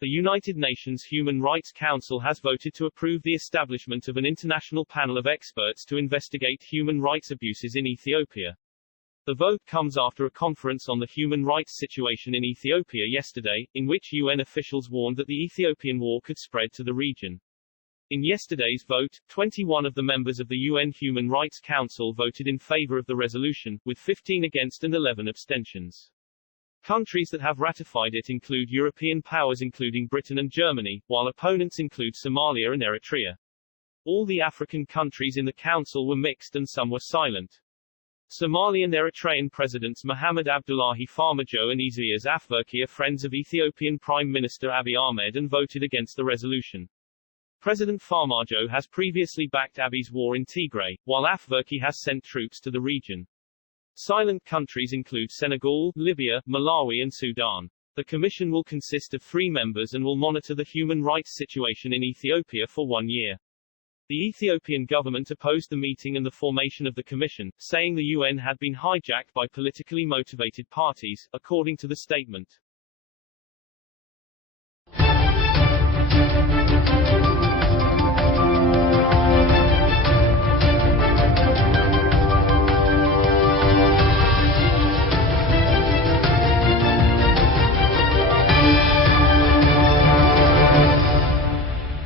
The United Nations Human Rights Council has voted to approve the establishment of an international panel of experts to investigate human rights abuses in Ethiopia. The vote comes after a conference on the human rights situation in Ethiopia yesterday, in which UN officials warned that the Ethiopian war could spread to the region. In yesterday's vote, 21 of the members of the UN Human Rights Council voted in favor of the resolution, with 15 against and 11 abstentions. Countries that have ratified it include European powers including Britain and Germany, while opponents include Somalia and Eritrea. All the African countries in the Council were mixed and some were silent. Somali and Eritrean presidents Mohamed Abdullahi Farmajo and Isaias Afwerki are friends of Ethiopian Prime Minister Abiy Ahmed and voted against the resolution. President Farmajo has previously backed Abiy's war in Tigray, while Afwerki has sent troops to the region. Silent countries include Senegal, Libya, Malawi and Sudan. The commission will consist of 3 members and will monitor the human rights situation in Ethiopia for 1 year. The Ethiopian government opposed the meeting and the formation of the commission, saying the UN had been hijacked by politically motivated parties, according to the statement.